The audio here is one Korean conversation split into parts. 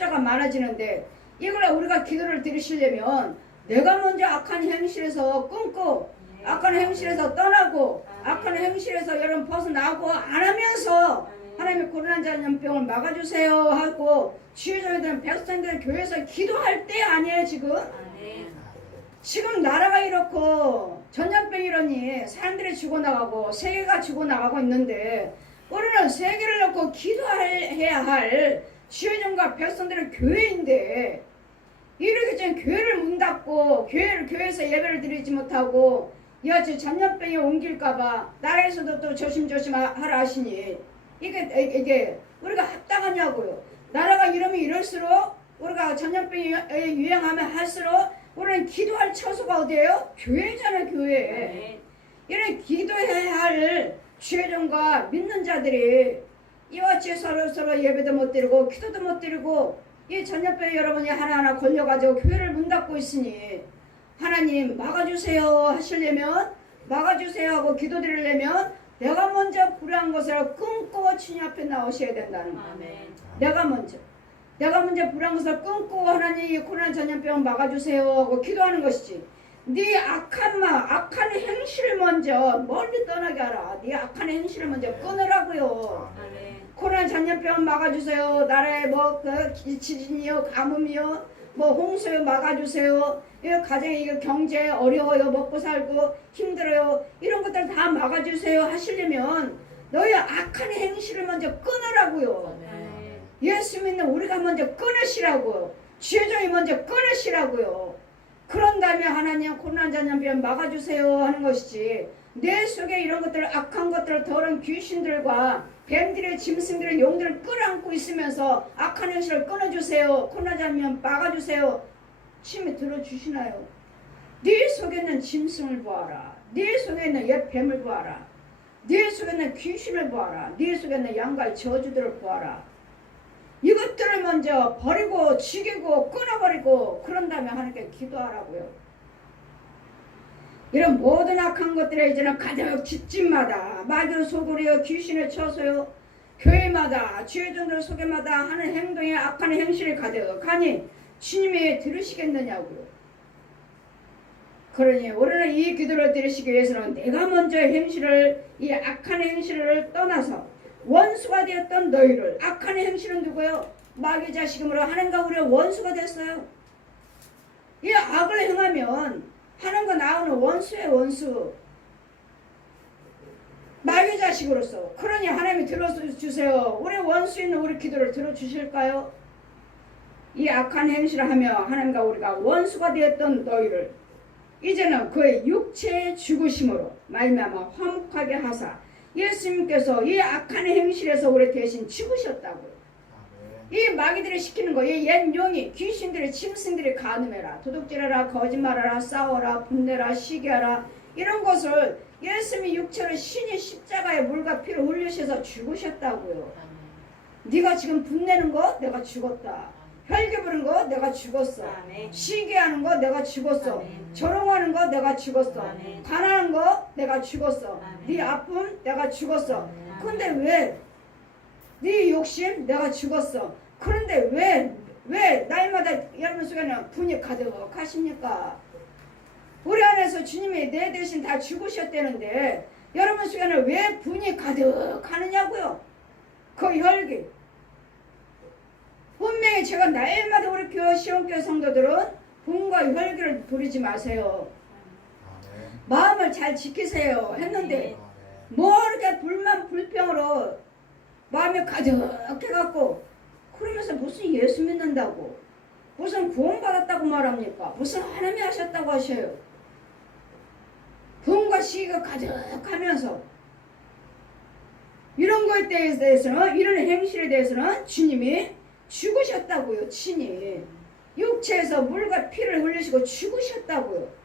숫자가 많아지는데 이걸 우리가 기도를 드리시려면 내가 먼저 악한 행실에서 끊고 악한 행실에서 떠나고 악한 행실에서 여러분 벗어나고 안 하면서 하나님의 전염병을 막아주세요 하고 대한 백성들 교회에서 기도할 때 아니에요 지금? 지금 나라가 이렇고 전염병 이러니 사람들이 죽어나가고 세계가 죽어나가고 있는데 우리는 세계를 놓고 기도해야 할 지휘자과 백성들의 교회인데 이렇게 좀 교회를 문 닫고 교회를 교회에서 예배를 드리지 못하고 여지 전염병이 옮길까봐 나라에서도 또 조심조심 하라 하시니 이게 이게 우리가 합당하냐고요. 나라가 이러면 이럴수록 우리가 전염병이 유행하면 할수록 우리는 기도할 처소가 어디예요? 교회잖아요, 교회. 이런 기도해야 할 주의종과 믿는 자들이 이와 같이 서로 서로 예배도 못 드리고 기도도 못 드리고 이 전염병 여러분이 하나하나 걸려가지고 교회를 문 닫고 있으니 하나님 막아주세요 하시려면 막아주세요 하고 기도드리려면 내가 먼저 불의한 것을 끊고 주님 앞에 나오셔야 된다는 거예요. 내가 먼저. 내가 먼저 불의한 것을 끊고 하나님 이 코로나 전염병 막아주세요 하고 기도하는 것이지. 네 악한 마 악한 행실을 먼저 멀리 떠나게 하라. 네 악한 행실을 먼저 끊으라고요 코로나 전염병 막아주세요. 나라에 뭐 그 지진이요 가뭄이요 뭐 홍수요 막아주세요. 이 가정에 이거 경제 어려워요. 먹고 살고 힘들어요. 이런 것들 다 막아주세요. 하시려면 너희 악한 행실을 먼저 끊으라고요. 예수 믿는 우리가 먼저 끊으시라고 지혜종이 먼저 끊으시라고요 그런 다음에 하나님 전염병 막아주세요 하는 것이지. 내 속에 이런 것들 악한 것들 더러운 귀신들과 뱀들의 짐승들의 용들을 끌어안고 있으면서 악한 행실을 끊어주세요. 전염병 막아주세요. 침이 들어주시나요? 네 속에 있는 짐승을 보아라. 네 속에 있는 옛 뱀을 보아라. 네 속에 있는 귀신을 보아라. 네 속에 있는 양가의 저주들을 보아라 이것들을 먼저 버리고 죽이고 끊어버리고 그런 다음에 하나님께 기도하라고요. 이런 모든 악한 것들에 이제는 가득 집집마다 마귀 소굴이요 귀신의 처소요 교회마다 지회종들 속에마다 하는 행동에 악한 행실이 가득하니 주님이 들으시겠느냐고요. 그러니 우리는 이 기도를 들으시기 위해서는 내가 먼저 행실을 이 악한 행실을 떠나서 원수가 되었던 너희를 악한 행실은 누구요? 마귀 자식으로 하나님과 우리의 원수가 됐어요. 이 악을 행하면 하나님과 나오는 원수의 원수. 마귀 자식으로서 그러니 하나님이 들어주세요. 우리 원수 있는 우리 기도를 들어주실까요? 이 악한 행실을 하며 하나님과 우리가 원수가 되었던 너희를 이제는 그의 육체의 죽으심으로 말미암아 화목하게 하사 예수님께서 이 악한 행실에서 우리 대신 죽으셨다고요. 이 마귀들이 시키는 거, 이옛 용이 귀신들이 짐승들이 가늠해라, 도둑질해라, 거짓말하라, 싸워라, 분내라, 시기하라 이런 것을 예수님이 육체로 신이 십자가에 물과 피를 흘리셔서 죽으셨다고요. 네가 지금 분내는 거 내가 죽었다. 혈기 부는 거 내가 죽었어. 시기하는 거 내가 죽었어. 아멘. 조롱하는 거 내가 죽었어. 아멘. 가난한 거 내가 죽었어. 네 아픔 내가 죽었어. 근데 왜? 네 욕심 내가 죽었어. 그런데 왜? 왜 나이마다 여러분 속에는 분이 가득하십니까? 우리 안에서 주님이 내 대신 다 죽으셨다는데 여러분 속에는 왜 분이 가득하느냐고요? 그 혈기. 분명히 제가 날마다 우리 교회 시원교회 성도들은 분과 혈기를 부리지 마세요. 마음을 잘 지키세요. 했는데 뭐 이렇게 불만 불평으로 마음이 가득해갖고 그러면서 무슨 예수 믿는다고 무슨 구원받았다고 말합니까? 무슨 하나님이 하셨다고 하셔요. 분과 시기가 가득하면서 이런 거에 대해서는 이런 행실에 대해서는 주님이 죽으셨다고요. 친히 육체에서 물과 피를 흘리시고 죽으셨다고요.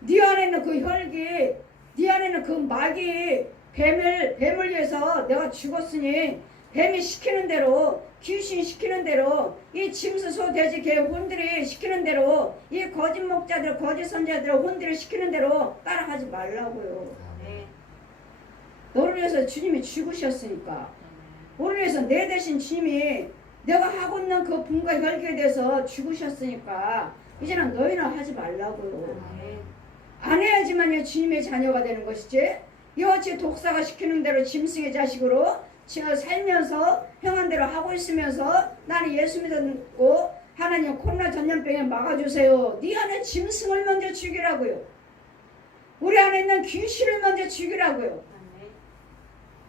네 안에 있는 그 혈기, 네 안에 있는 그 마귀, 뱀을 뱀을 위해서 내가 죽었으니 뱀이 시키는 대로 귀신 시키는 대로 이 짐승 소 돼지 개 혼들이 시키는 대로 이 거짓 목자들 거짓 선자들 혼들이 시키는 대로 따라하지 말라고요. 너를 위해서 주님이 죽으셨으니까 우리를 위해서 내 대신 주님이 내가 하고 있는 그 분과 혈기에 대해서 죽으셨으니까 이제는 너희는 하지 말라고요. 안 해야지만요 주님의 자녀가 되는 것이지. 이같이 독사가 시키는 대로 짐승의 자식으로 지금 살면서 형한 대로 하고 있으면서 나는 예수 믿고 하나님 코로나 전염병에 막아주세요. 네 안에 짐승을 먼저 죽이라고요. 우리 안에 있는 귀신을 먼저 죽이라고요.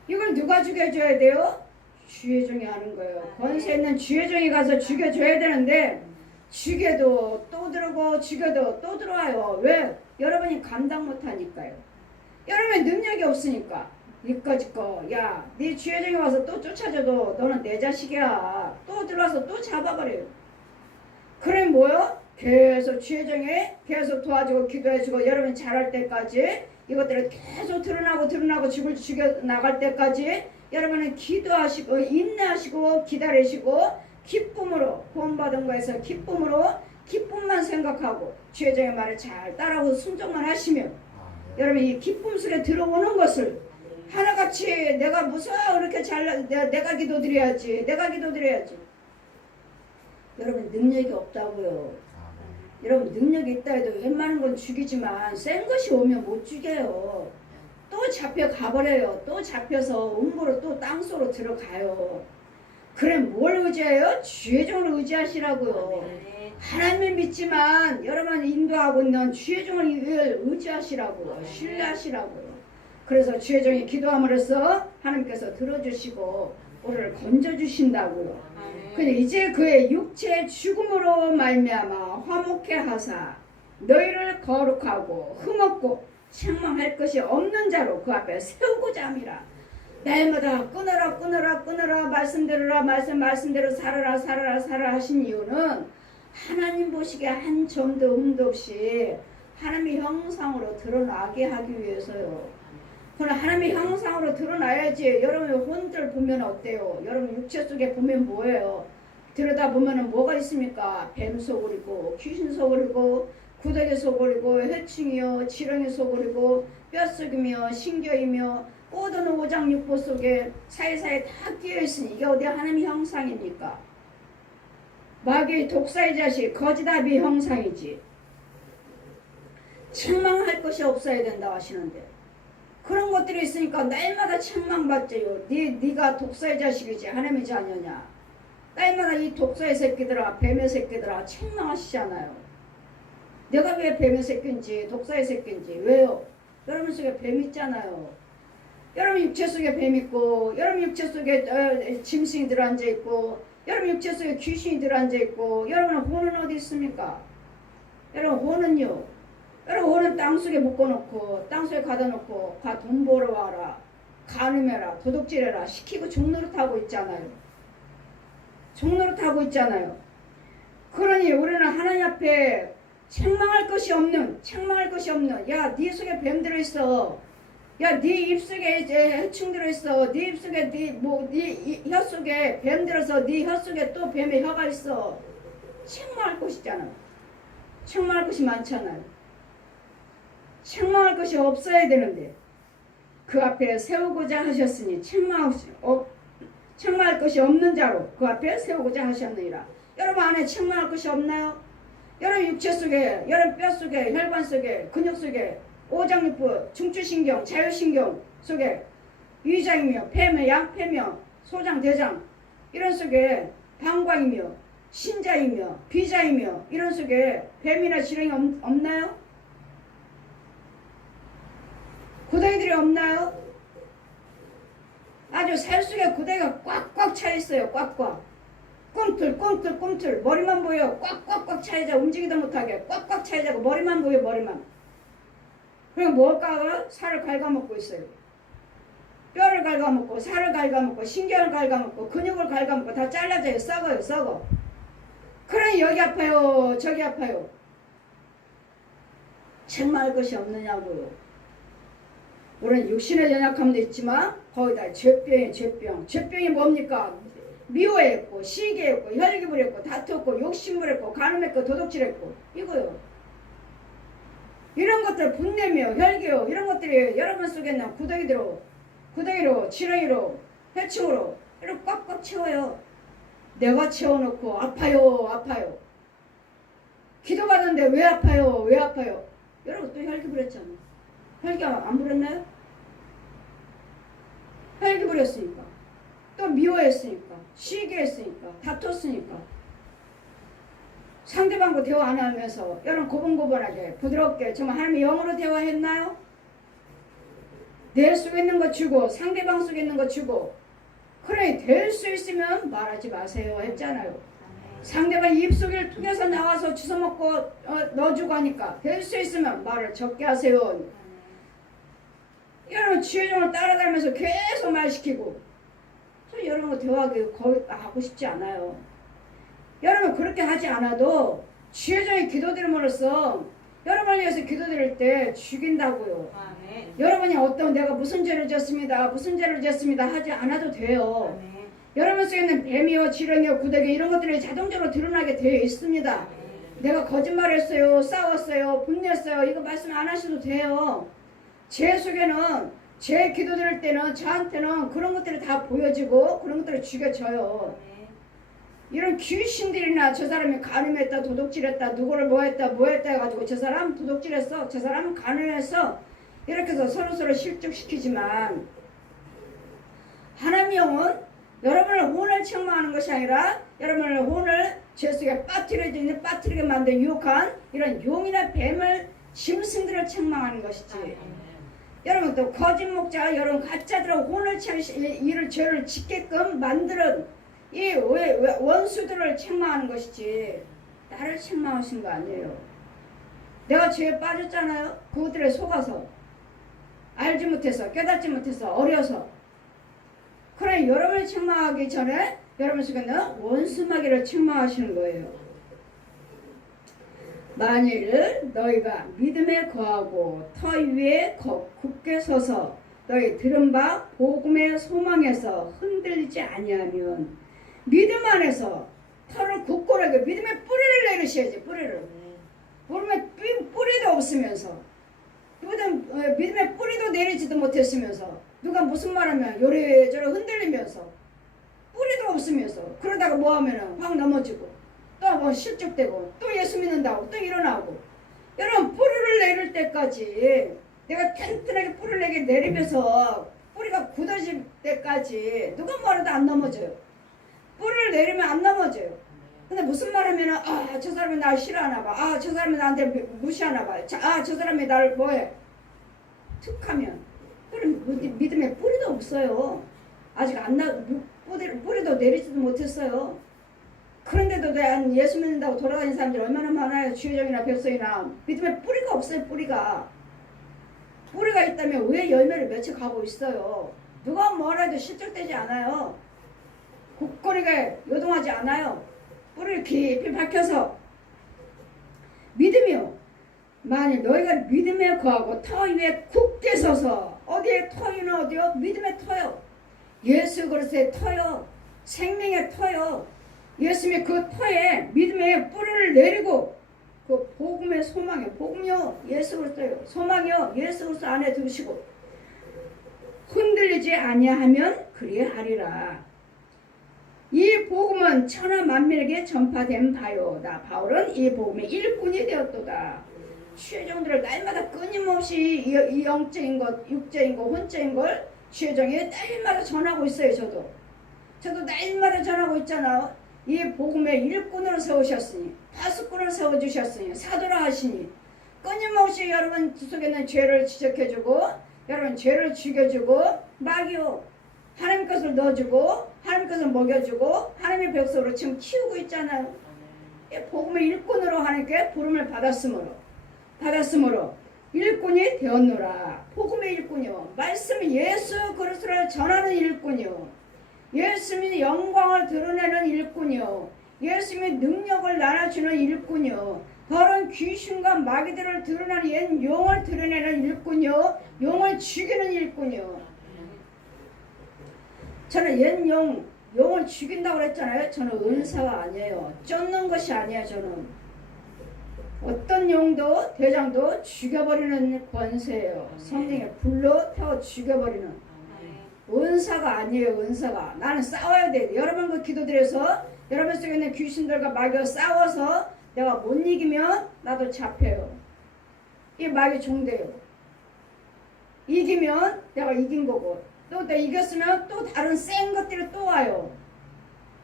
이걸 누가 죽여줘야 돼요? 주의 종이 하는 거예요. 권세 있는 주의 종이 가서 죽여줘야 되는데 죽여도 또 들어오고 죽여도 또 들어와요 왜? 여러분이 감당 못하니까요. 여러분의 능력이 없으니까. 이까짓 거, 야, 네 주여정이 와서 또 쫓아줘도 너는 내 자식이야. 또 들어와서 또 잡아버려요. 그래 뭐요? 계속 주여정에 계속 도와주고 기도해주고 여러분이 잘할 때까지 이것들을 계속 드러나고 드러나고 죽을 죽여 나갈 때까지 여러분은 기도하시고 인내하시고 기다리시고 기쁨으로 구원받은 거에서 기쁨으로 기쁨만 생각하고 주여정의 말을 잘 따라오고 순종만 하시면 여러분 이 기쁨 속에 들어오는 것을 하나같이 내가 무슨 그렇게 잘 내가, 내가 기도드려야지 내가 기도드려야지. 여러분 능력이 없다고요. 여러분 능력이 있다 해도 웬만한 건 죽이지만 센 것이 오면 못 죽여요. 또 잡혀 가버려요. 또 잡혀서 음부로 또 땅속으로 들어가요 그래 뭘 의지해요? 주의 종을 의지하시라고요 하나님을 믿지만 여러분 인도하고 있는 주의 종을 의지하시라고요. 신뢰하시라고요. 그래서 주의 종이 기도함으로써 하나님께서 들어주시고 우리를 건져주신다고요. 근데 이제 그의 육체의 죽음으로 말미암아 화목해 하사 너희를 거룩하고 흠없고 책망할 것이 없는 자로 그 앞에 세우고자 함이라. 날마다 끊어라 끊어라 끊어라 말씀대로라 말씀 말씀대로 살아라 살아라 살아라 하신 이유는 하나님 보시기에 한 점도 음도 없이 하나님의 형상으로 드러나게 하기 위해서요. 그러나 하나님의 형상으로 드러나야지 여러분 혼들 보면 어때요? 여러분 육체 속에 보면 뭐예요? 들여다 보면은 뭐가 있습니까? 뱀 속을이고 귀신 속을이고 구더기 속을이고 해충이요 지렁이 속을이고 뼛속이며 신경이며 모든 오장육부 속에 사이사이 다 끼어 있으니 이게 어디 하나님의 형상입니까? 마귀의 독사의 자식 거지다비 형상이지. 책망할 것이 없어야 된다 하시는데. 그런 것들이 있으니까 날마다 책망받죠요. 네, 네가 독사의 자식이지 하나님의 자녀냐? 날마다 이 독사의 새끼들아 뱀의 새끼들아 책망하시잖아요. 내가 왜 뱀의 새끼인지 독사의 새끼인지 왜요? 여러분 속에 뱀 있잖아요 여러분 육체 속에 뱀 있고 여러분 육체 속에 어, 짐승이 들어앉아 있고 여러분 육체 속에 귀신이 들어앉아 있고 여러분은 혼은 어디 있습니까? 여러분 혼은요. 여러분 혼은 땅속에 묶어놓고 땅속에 가둬놓고 가 돈 벌어 와라. 간음해라. 도둑질해라. 시키고 종노릇하고 있잖아요. 종노릇하고 있잖아요. 그러니 우리는 하나님 앞에 책망할 것이 없는 책망할 것이 없는 야네 속에 뱀 들어있어 야, 네 입속에 이제 해충 들어있어. 네 입속에 네 뭐 네 혀 속에 뱀 들어서 네 혀 속에 또 뱀의 혀가 있어. 책망할 것이잖아. 책망할 것이 많잖아요. 책망할 것이 없어야 되는데 그 앞에 세우고자 하셨으니 책망 어, 책망할 것이 없는 자로 그 앞에 세우고자 하셨느니라. 여러분 안에 책망할 것이 없나요? 여러분 육체 속에, 여러분 뼈 속에, 혈관 속에, 근육 속에 오장육부, 중추신경, 자율신경 속에 위장이며 폐며 양폐며 소장, 대장 이런 속에 방광이며 신자이며 비자이며 이런 속에 뱀이나 지렁이 없, 없나요? 구덩이들이 없나요? 아주 살 속에 구덩이가 꽉꽉 차 있어요. 꽉꽉. 꿈틀 꿈틀 꿈틀 머리만 보여 꽉꽉꽉 차이자 움직이도 못하게 꽉꽉 차이자고 머리만 보여 머리만 그리고 뭘까? 살을 갉아먹고 있어요. 뼈를 갉아먹고 살을 갉아먹고 신경을 갉아먹고 근육을 갉아먹고 다 잘라져요. 썩어요. 썩어. 그러니 여기 아파요. 저기 아파요. 책망할 것이 없느냐고요. 우리는 육신의 연약함도 있지만 거기다 죄병이 죄병. 죄병이 뭡니까? 미워했고 시기했고 혈기부렸고 다투었고 욕심부렸고 간음했고 도둑질했고 이거요. 이런 것들 분내며 혈기요 이런 것들이 여러분 속에 있는 구덩이로 지렁이로 해충으로 이렇게 꽉꽉 채워요. 내가 채워놓고 아파요 아파요. 기도받았는데 왜 아파요 왜 아파요? 여러분 또 혈기 부렸잖아 혈기 안 부렸나요? 혈기 부렸으니까. 또 미워했으니까. 시기 했으니까. 다퉜으니까 상대방과 대화 안 하면서 여러분 고분고분하게 부드럽게 정말 하나님의 영으로 대화했나요? 내 속에 있는 거 주고 상대방 속에 있는 거 주고 그래 될 수 있으면 말하지 마세요 했잖아요. 상대방 입속에 툭에서 나와서 주워먹고 어, 넣어주고 하니까 될 수 있으면 말을 적게 하세요. 여러분 지혜종을 따라다니면서 계속 말 시키고 저 여러분 대화하기 거의 하고 싶지 않아요 여러분 그렇게 하지 않아도 지혜종의 기도드림으로써 여러분을 위해서 기도드릴 때 죽인다고요 아멘. 여러분이 어떤 내가 무슨 죄를 졌습니다 무슨 죄를 졌습니다 하지 않아도 돼요 아멘. 여러분 속에 있는 뱀이요 지렁이요 구더기 이런 것들이 자동적으로 드러나게 되어 있습니다 내가 거짓말했어요 싸웠어요 분냈어요 이거 말씀 안 하셔도 돼요 제 속에는 제 기도 드릴 때는 저한테는 그런 것들이 다 보여지고 그런 것들이 죽여져요 아멘. 이런 귀신들이나 저 사람이 간음했다 도둑질했다 누구를 뭐했다 뭐했다 해가지고 저 사람 도둑질했어 저 사람은 간음했어 이렇게 해서 서로서로 실족시키지만 하나님의 영은 여러분을 혼을 책망하는 것이 아니라 여러분을 혼을 죄 속에 빠뜨려지는 빠뜨리게 만든 유혹한 이런 용이나 뱀을 짐승들을 책망하는 것이지 아멘. 여러분 또 거짓 목자 여러분 가짜들을 혼을 차시 이를 죄를 짓게끔 만드는 이 왜- 왜- 원수들을 책망하는 것이지 나를 책망하신 거 아니에요. 내가 죄에 빠졌잖아요. 그것들에 속아서 알지 못해서 깨닫지 못해서 어려서 그래 여러분을 책망하기 전에 여러분 속에는 원수마귀를 책망하시는 거예요. 만일 너희가 믿음에 거하고 터 위에 거- 굳게 서서 너희 들은 바 복음의 소망에서 흔들리지 아니하면 믿음 안에서 터를 굳고라게 믿음의 뿌리를 내리셔야지 뿌리를. 믿음의 뿌- 뿌리도 없으면서 믿음, 어, 믿음의 뿌리도 내리지도 못했으면서 누가 무슨 말하면 요래저래 흔들리면서 뿌리도 없으면서 그러다가 뭐 하면은 확 넘어지고 또 뭐 실족되고 또 예수 믿는다고 또 일어나고 여러분 뿌리를 내릴 때까지 내가 튼튼하게 뿌리를 내게 내리면서 뿌리가 굳어질 때까지 누가 말해도 안 넘어져요 뿌리를 내리면 안 넘어져요 근데 무슨 말 하면은 아 저 사람이 날 싫어하나 봐 아 저 사람이 나한테 무- 무시하나 봐 아 저 사람이 나를 뭐해 툭 하면 뿌리, 믿음에 뿌리도 없어요 아직 안나 뿌리, 뿌리도 내리지도 못했어요 그런데도 대한 예수 믿는다고 돌아다니는 사람들이 얼마나 많아요. 주여정이나 백성이나 믿음에 뿌리가 없어요. 뿌리가. 뿌리가 있다면 왜 열매를 맺혀 가고 있어요. 누가 뭐라도 실족되지 않아요. 굳건하게 요동하지 않아요. 뿌리를 깊이 박혀서 믿음이요. 만일 너희가 믿음에 거하고 터 위에 굳게 서서 어디에 터 위는 어디요? 믿음의 터요. 예수 그리스도의 터요. 생명의 터요. 예수님의 그 터에 믿음의 뿌리를 내리고 그 복음의 소망에 복음요 예수 그리스도요 소망이요 예수 그리스도 안에 두시고 흔들리지 아니하면 그리하리라 이 복음은 천하 만민에게 전파된 바요. 나 바울은 이 복음의 일꾼이 되었도다. 최종들을 날마다 끊임없이 이, 이 영적인 것 육적인 것 혼적인 걸 최종에 날마다 전하고 있어요 저도. 저도 날마다 전하고 있잖아요 이 복음의 일꾼으로 세우셨으니 파수꾼을 세워주셨으니 사도라 하시니 끊임없이 여러분 속에는 죄를 지적해주고 여러분 죄를 죽여주고 마귀요 하나님 것을 넣어주고 하나님 것을 먹여주고 하나님의 백성으로 지금 키우고 있잖아요 이 복음의 일꾼으로 하나님께 부름을 받았으므로 받았으므로 일꾼이 되었노라 복음의 일꾼이요 말씀 예수 그리스도를 전하는 일꾼이요 예수님의 영광을 드러내는 일꾼이요. 예수님의 능력을 나눠주는 일꾼이요. 더러운 귀신과 마귀들을 드러내는 옛 용을 드러내는 일꾼이요. 용을 죽이는 일꾼이요. 저는 옛 용, 용을 죽인다고 그랬잖아요. 저는 은사가 아니에요. 쫓는 것이 아니에요. 저는. 어떤 용도 대장도 죽여버리는 권세예요. 성령의 불로 태워 죽여버리는. 은사가 아니에요 은사가 나는 싸워야 돼 여러분 그 기도드려서 여러분 속에 있는 귀신들과 마귀가 싸워서 내가 못 이기면 나도 잡혀요. 이 마귀 종돼요. 이기면 내가 이긴 거고 또 내가 이겼으면 또 다른 센 것들이 또 와요.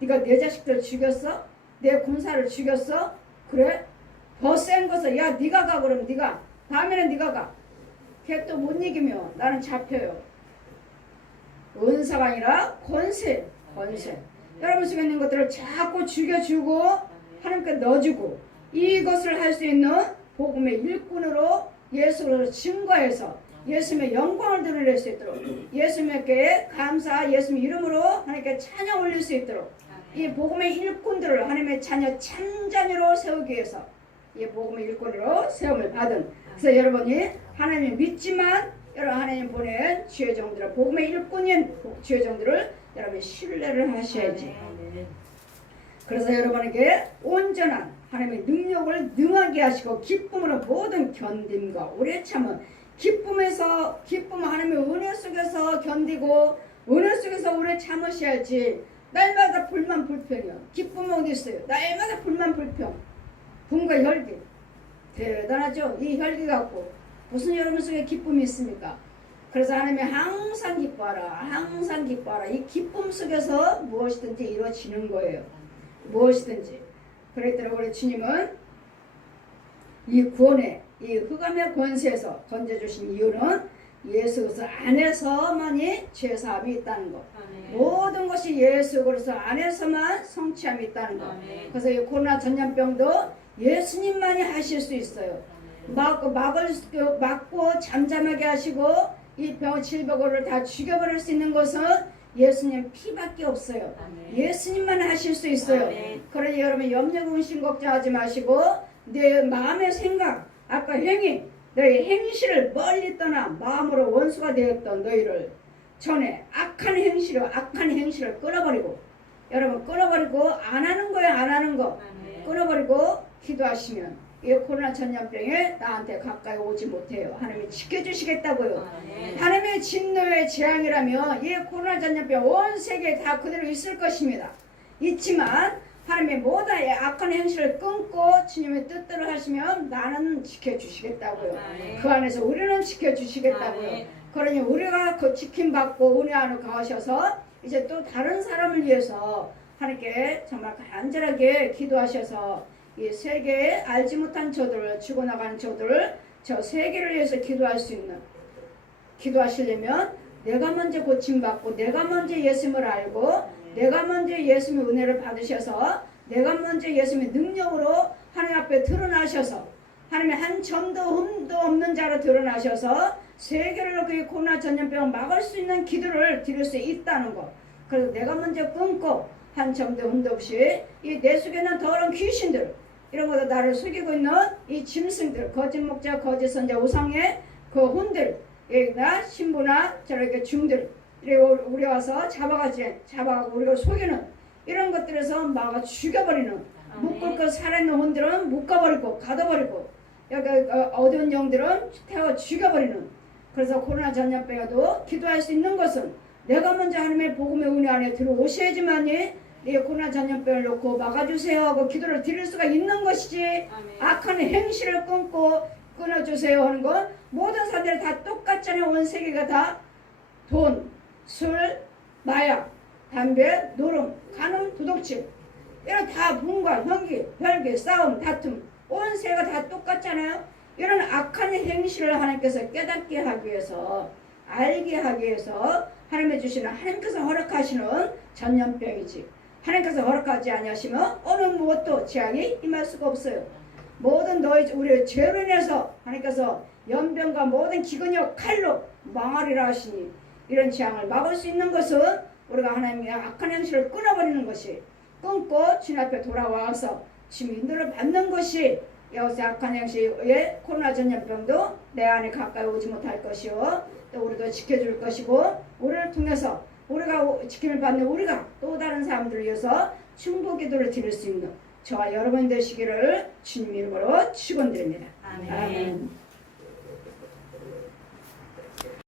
네가 내 자식들 죽였어? 내 군사를 죽였어? 그래? 더 센 것을 야 네가 가 그럼 네가 다음에는 네가 가. 걔 또 못 이기면 나는 잡혀요. 은사가 아니라 권세, 권세. 여러분 속에 있는 것들을 자꾸 죽여주고 하나님께 넣어주고 이것을 할 수 있는 복음의 일꾼으로 예수를 증거해서 예수님의 영광을 드러낼 수 있도록 예수님께 감사 예수님 이름으로 하나님께 찬양 올릴 수 있도록 이 복음의 일꾼들을 하나님의 자녀 참자녀로 세우기 위해서 이 복음의 일꾼으로 세움을 받은 그래서 여러분이 하나님 믿지만 여러분 하나님 보낸 주의 종들을 복음의 일꾼인 주의 종들을 여러분이 신뢰를 하셔야지. 그래서 여러분에게 온전한 하나님의 능력을 능하게 하시고 기쁨으로 모든 견딤과 오래 참은 기쁨에서 기쁨 하나님의 은혜 속에서 견디고 은혜 속에서 오래 참으셔야지. 날마다 불만 불평이요. 기쁨은 어디 있어요? 날마다 불만 불평. 분과 혈기. 대단하죠? 이 혈기 갖고. 무슨 여러분 속에 기쁨이 있습니까? 그래서 하나님이 항상 기뻐하라. 항상 기뻐하라. 이 기쁨 속에서 무엇이든지 이루어지는 거예요. 무엇이든지. 그랬더니 우리 주님은 이 구원의 이 흑암의 권세에서 건져주신 이유는 예수 그리스도 안에서만이 죄사함이 있다는 것. 모든 것이 예수 그리스도 안에서만 성취함이 있다는 것. 아멘. 그래서 이 코로나 전염병도 예수님만이 하실 수 있어요. 막, 막을, 수- 막고 잠잠하게 하시고 이 병, 질병을 다 죽여버릴 수 있는 것은 예수님 피밖에 없어요. 예수님만 하실 수 있어요. 아멘. 그러니 여러분 염려 근심 걱정하지 마시고 내 마음의 생각, 아까 행위, 너희 행실을 멀리 떠나 마음으로 원수가 되었던 너희를 전에 악한 행실을 악한 행실을 끊어버리고 여러분 끊어버리고 안 하는 거예요 안 하는 거 끊어버리고 기도하시면 이 코로나 전염병에 나한테 가까이 오지 못해요. 하나님이 지켜주시겠다고요. 하나님의 진노의 재앙이라면 이 코로나 전염병 온 세계에 다 그대로 있을 것입니다. 있지만 하나님의 모든 악한 행실을 끊고 주님의 뜻대로 하시면 나는 지켜주시겠다고요. 아멘. 그 안에서 우리는 지켜주시겠다고요. 아멘. 그러니 우리가 그 지킴받고 은혜 안으로 가셔서 이제 또 다른 사람을 위해서 하나님께 정말 간절하게 기도하셔서 이 세계에 알지 못한 저들을 죽어나가는 저들을 저 세계를 위해서 기도할 수 있는 기도하시려면 내가 먼저 고침받고 내가 먼저 예수님을 알고 내가 먼저 예수님의 은혜를 받으셔서 내가 먼저 예수님의 능력으로 하나님 앞에 드러나셔서 하나님의 한 점도 흠도 없는 자로 드러나셔서 세계를 이 코로나 전염병을 막을 수 있는 기도를 드릴 수 있다는 것. 그래서 내가 먼저 끊고 한 점도 흠도 없이 이 내 속에 있는 더러운 귀신들 이런 것도 나를 속이고 있는 이 짐승들 거짓 목자 거짓 선자 우상의 그 혼들 여기나 신부나 저렇게 중들 그리고 우리 와서 잡아가지 잡아가고 우리가 속이는 이런 것들에서 막아 죽여버리는 묶을 그 살아있는 혼들은 묶어버리고 가둬버리고 여기 어, 어두운 영들은 태워 죽여버리는. 그래서 코로나 전염병에도 기도할 수 있는 것은 내가 먼저 하나님의 복음의 은혜 안에 들어오셔야지만이 이 코로나 전염병을 놓고 막아주세요 하고 기도를 드릴 수가 있는 것이지. 악한 행실을 끊고 끊어주세요 하는 건 모든 사람들이 다 똑같잖아요. 온 세계가 다 돈, 술, 마약, 담배, 노름, 간음, 도둑질 이런 다 분과 형기, 혈기, 싸움, 다툼 온 세계가 다 똑같잖아요. 이런 악한 행실을 하나님께서 깨닫게 하기 위해서 알게 하기 위해서 하나님의 주시는 하나님께서 허락하시는 전염병이지. 하나님께서 허락하지 아니하시면 어느 무엇도 재앙이 임할 수가 없어요. 모든 너희 우리의 죄로 인해서 하나님께서 연병과 모든 기근여 칼로 망하리라 하시니 이런 재앙을 막을 수 있는 것은 우리가 하나님의 악한 행실을 끊어버리는 것이 끊고 주님 앞에 돌아와서 인도를 받는 것이 여기서 악한 행실의 코로나 전염병도 내 안에 가까이 오지 못할 것이요 또 우리도 지켜줄 것이고 우리를 통해서 우리가 오- 지킴을 받는 우리가 또 다른 사람들을 위해서 충고 기도를 드릴 수 있는 저와 여러분 되시기를 주님 이름으로 축원드립니다. 아멘. 아멘.